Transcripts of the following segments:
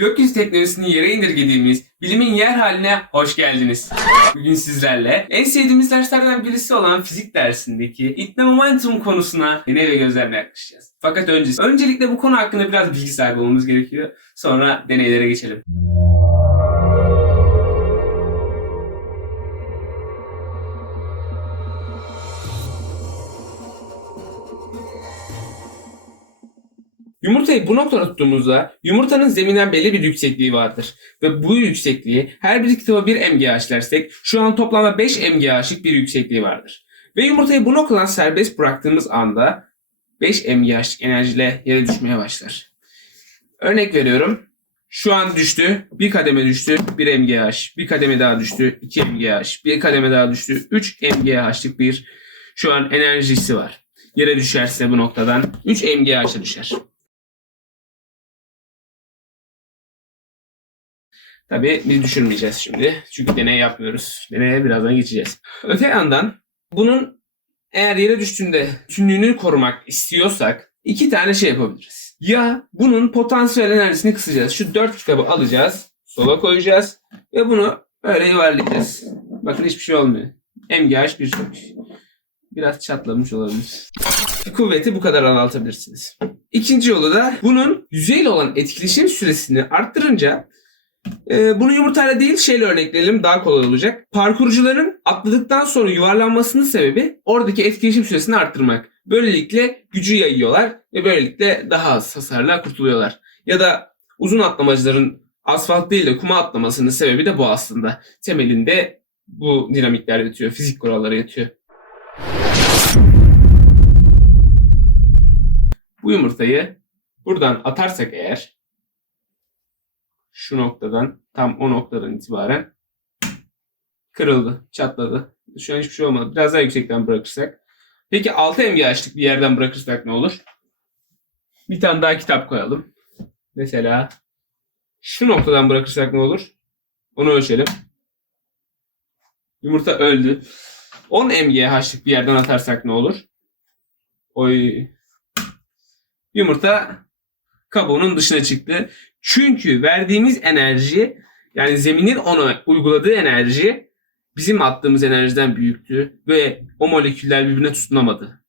Gökyüzü teknolojisini yere indirgediğimiz bilimin yer haline hoş geldiniz. Bugün sizlerle en sevdiğimiz derslerden birisi olan fizik dersindeki itme momentum konusuna deney ve gözlemle yaklaşacağız. Fakat öncesi, öncelikle bu konu hakkında biraz bilgi sahibi olmamız gerekiyor. Sonra deneylere geçelim. Yumurtayı bu noktada tuttuğumuzda yumurtanın zeminden belli bir yüksekliği vardır. Ve bu yüksekliği her bir kitaba 1 mgh dersek şu an toplamda 5 mgh'lik bir yüksekliği vardır. Ve yumurtayı bu noktadan serbest bıraktığımız anda 5 mgh'lik enerjiyle yere düşmeye başlar. Örnek veriyorum. Şu an düştü. Bir kademe düştü. 1 mgh. Bir kademe daha düştü. 2 mgh. Bir kademe daha düştü. 3 mgh'lik bir şu an enerjisi var. Yere düşerse bu noktadan 3 mgh'e düşer. Tabii biz düşürmeyeceğiz şimdi. Çünkü deney yapmıyoruz. Deneye birazdan geçeceğiz. Öte yandan bunun eğer yere düştüğünde bütünlüğünü korumak istiyorsak iki tane şey yapabiliriz. Ya bunun potansiyel enerjisini kısacağız. Şu dört kitabı alacağız. Sola koyacağız. Ve bunu böyle yuvarlayacağız. Bakın hiçbir şey olmuyor. MGH bir çok. Biraz çatlamış olabilir. Kuvveti bu kadar azaltabilirsiniz. İkinci yolu da bunun yüzeyle olan etkileşim süresini arttırınca ee, bunu yumurtayla değil şeyle örnekleyelim daha kolay olacak. Parkurcuların atladıktan sonra yuvarlanmasının sebebi oradaki etkileşim süresini arttırmak. Böylelikle gücü yayıyorlar ve böylelikle daha az hasarla kurtuluyorlar. Ya da uzun atlamacıların asfalt değil de kuma atlamasının sebebi de bu aslında. Temelinde bu dinamikler yatıyor, fizik kuralları yatıyor. Bu yumurtayı buradan atarsak eğer şu noktadan tam o noktadan itibaren kırıldı, çatladı. Şu an hiçbir şey olmadı. Biraz daha yüksekten bırakırsak. Peki 6 mgH'lık bir yerden bırakırsak ne olur? Bir tane daha kitap koyalım. Mesela şu noktadan bırakırsak ne olur? Onu ölçelim. Yumurta öldü. 10 mgH'lık bir yerden atarsak ne olur? Oy. Yumurta kabuğunun dışına çıktı. Çünkü verdiğimiz enerji yani zeminin ona uyguladığı enerji bizim attığımız enerjiden büyüktü ve o moleküller birbirine tutunamadı.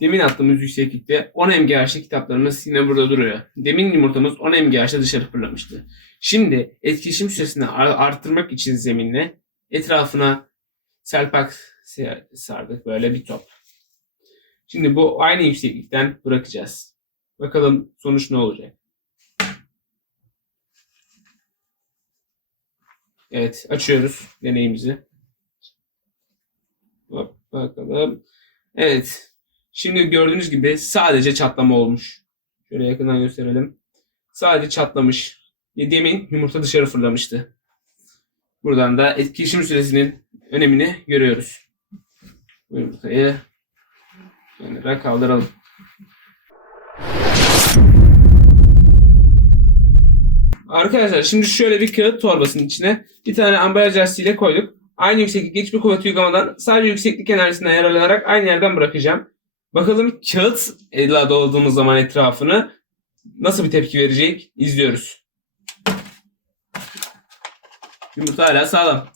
Demin attığımız yükseklikte 10 mGh'li kitaplarımız yine burada duruyor. Demin yumurtamız 10 mGh'le dışarı fırlamıştı. Şimdi etkileşim süresini arttırmak için zeminle etrafına selpak sardık böyle bir top. Şimdi bu aynı yükseklikten bırakacağız. Bakalım sonuç ne olacak. Evet açıyoruz deneyimizi. Hop, bakalım. Evet. Şimdi gördüğünüz gibi sadece çatlama olmuş. Şöyle yakından gösterelim. Sadece çatlamış. Demin yumurta dışarı fırlamıştı. Buradan da etkileşim süresinin önemini görüyoruz. Bu yumurtayı Kenara kaldıralım. Arkadaşlar şimdi şöyle bir kağıt torbasının içine bir tane ambalaj lastiğiyle koyduk. Aynı yükseklik hiçbir kuvvet uygulamadan sadece yükseklik enerjisinden yararlanarak aynı yerden bırakacağım. Bakalım kağıt ile dolduğumuz zaman etrafını nasıl bir tepki verecek izliyoruz. Yumurta hala sağlam.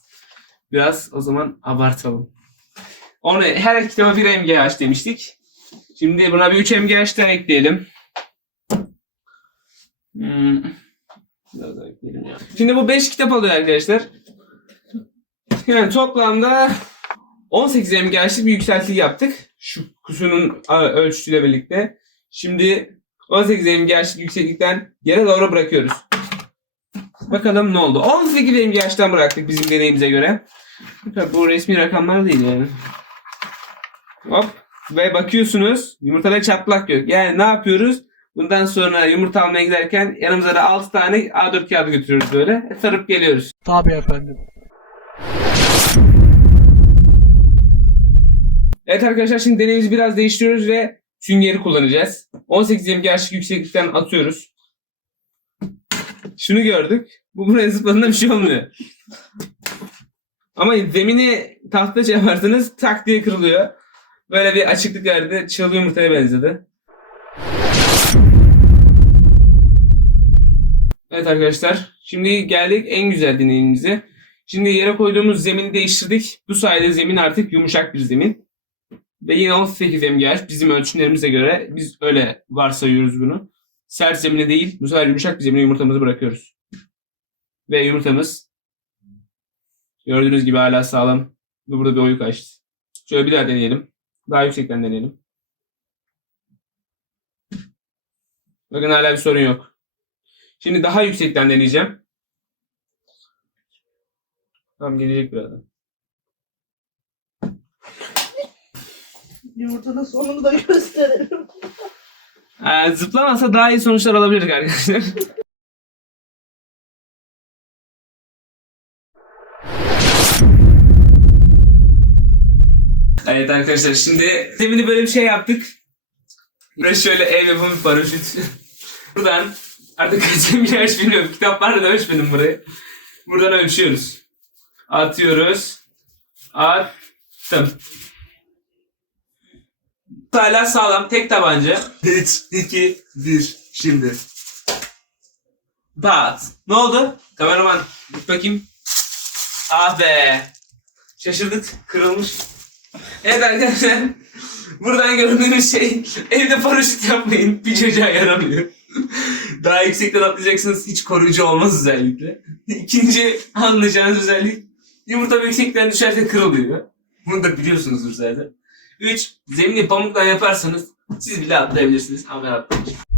Biraz o zaman abartalım. Onu her kitaba bir MGH demiştik. Şimdi buna bir 3 MGH'den ekleyelim. Hmm. Ekleyelim. Şimdi bu 5 kitap alıyor arkadaşlar. Yani toplamda 18 MGH'lik bir yükselti yaptık. Şu kusunun ölçüsüyle birlikte. Şimdi 18 MGH'lik yükseklikten yere doğru bırakıyoruz. Bakalım ne oldu. 18 MGH'den bıraktık bizim deneyimize göre. Bu resmi rakamlar değil yani. Hop. Ve bakıyorsunuz yumurtada çatlak yok. Yani ne yapıyoruz? Bundan sonra yumurta almaya giderken yanımıza da 6 tane A4 kağıdı götürüyoruz böyle. E, sarıp geliyoruz. Tabii efendim. Evet arkadaşlar şimdi deneyimizi biraz değiştiriyoruz ve süngeri kullanacağız. 18 MGH'lik yükseklikten atıyoruz. Şunu gördük. Bu buraya zıpladığında bir şey olmuyor. Ama zemini tahta yaparsanız tak diye kırılıyor. Böyle bir açıklık verdi. Çığlı yumurtaya benzedi. Evet arkadaşlar. Şimdi geldik en güzel deneyimimize. Şimdi yere koyduğumuz zemini değiştirdik. Bu sayede zemin artık yumuşak bir zemin. Ve yine 18 emger bizim ölçümlerimize göre biz öyle varsayıyoruz bunu. Sert zemine değil bu sefer yumuşak bir zemine yumurtamızı bırakıyoruz. Ve yumurtamız gördüğünüz gibi hala sağlam. Ve burada bir oyuk açtı. Şöyle bir daha deneyelim. Daha yüksekten deneyelim. Bakın hala bir sorun yok. Şimdi daha yüksekten deneyeceğim. Tamam gelecek birazdan. Yumurtanın sonunu da gösterelim. Ee, zıplamasa daha iyi sonuçlar alabilirdik arkadaşlar. evet arkadaşlar şimdi zemini böyle bir şey yaptık. Burası şöyle ev yapımı bir paraşüt. Buradan artık kaçım yaş bilmiyorum. Kitaplarda da ölçmedim burayı. Buradan ölçüyoruz. Atıyoruz. Attım. Hala sağlam. Tek tabanca. 3, 2, 1. Şimdi. Bat. Ne oldu? Kameraman. Git bakayım. Ah be. Şaşırdık. Kırılmış. Evet arkadaşlar. Buradan gördüğünüz şey evde paraşüt yapmayın. Bir çocuğa yaramıyor. Daha yüksekten atlayacaksınız. Hiç koruyucu olmaz özellikle. İkinci anlayacağınız özellik yumurta yüksekten düşerse kırılıyor. Bunu da biliyorsunuzdur zaten. 3. Zemini pamukla yaparsanız siz bile atlayabilirsiniz. Ama ben atlamayacağım.